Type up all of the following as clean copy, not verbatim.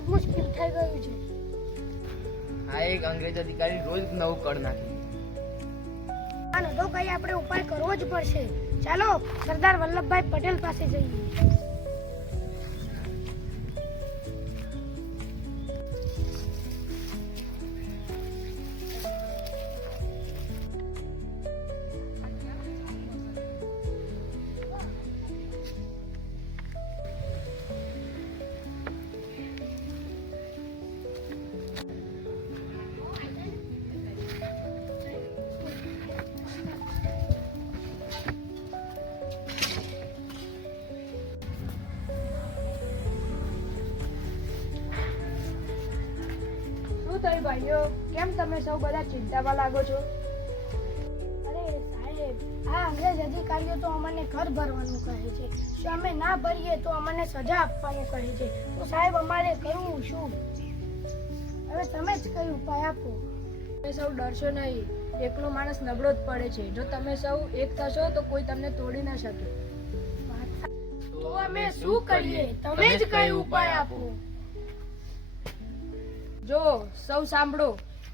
જ મુશ્કેલ થઈ ગયું છે. આ એક અંગ્રેજ અધિકારી રોજ નવું કર નાખે. આનો તો કઈ આપણે ઉપાય કરવો જ પડશે. ચાલો સરદાર વલ્લભભાઈ પટેલ પાસે જઈએ. ભાઈઓ, કેમ તમે સૌ બધા ચિંતામાં લાગો છો? અરે સાહેબ, આ અંગ્રેજ અધિકારીઓ તો અમને કર ભરવાનું કહે છે. જો અમે ના ભરીએ તો અમને સજા આપવાનું કહે છે. તો સાહેબ અમારે કરવું શું? હવે તમે જ કઈ ઉપાય આપો. તમે સૌ ડરશો નહીં. એકલો માણસ નબળો જ પડે છે. જો તમે સૌ એક થશો તો કોઈ તમને તોડી ના શકે. તો અમે શું કરીએ? તમે જ કઈ ઉપાય આપો. જો સૌ સાંભળો,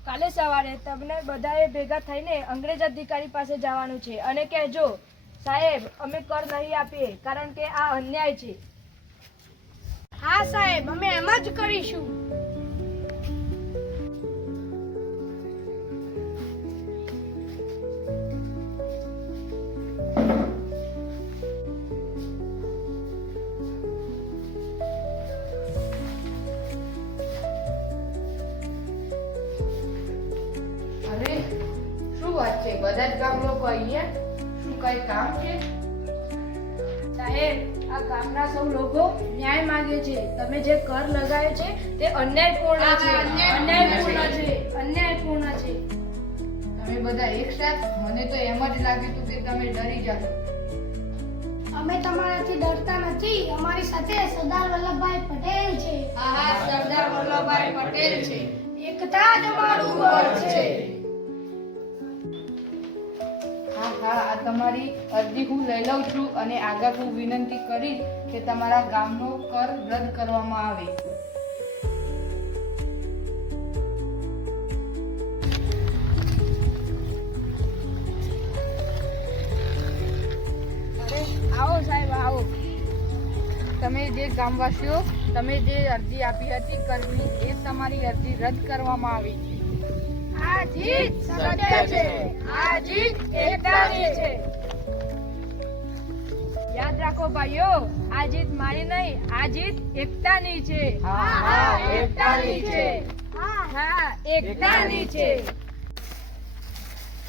કાલે સવારે તમને બધાએ ભેગા થઈને અંગ્રેજ અધિકારી પાસે જવાનું છે અને કહેજો, સાહેબ અમે કર નહીં આપીએ કારણ કે આ અન્યાય છે. હા સાહેબ, અમે એમ જ કરીશું. વાત છે, બધા જ ગામ લોકો અહીંયા શું કઈ કામ છે? સાહેબ, આ ગામના સૌ લોકો ન્યાય માંગે છે. તમે જે કર લગાવ્યો છે તે અન્યાયપૂર્ણ છે. અન્યાયપૂર્ણ છે. તમે બધા એક સાથ, મને તો એમ જ લાગ્યું હતું કે તમે ડરી જશો. અમે તમારાથી ડરતા નથી. અમારી સાથે સરદાર વલ્લભભાઈ પટેલ છે. હા, સરદાર વલ્લભભાઈ પટેલ છે. એકતા જ અમારું બળ છે. હા, આ તમારી અરજી હું લઈ લઉં છું અને આગળ હું વિનંતી કરીશ કે તમારા ગામનો કર રદ કરવામાં આવે. આવો સાહેબ, આવો. તમે જે ગામવાસીઓ તમે જે અરજી આપી હતી કરની, એ તમારી અરજી રદ કરવામાં આવી છે. આ જીત સત્ય છે. આ જીત એકતાની છે. યાદ રાખો ભાઈઓ, આ જીત મારી નહીં, આ જીત એકતાની છે. હા, એકતાની છે. હા, એકતાની છે.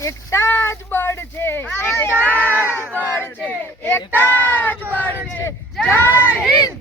એકતા જ બળ છે. એકતા જ બળ છે. એકતા જ બળ છે. જય હિન્દ.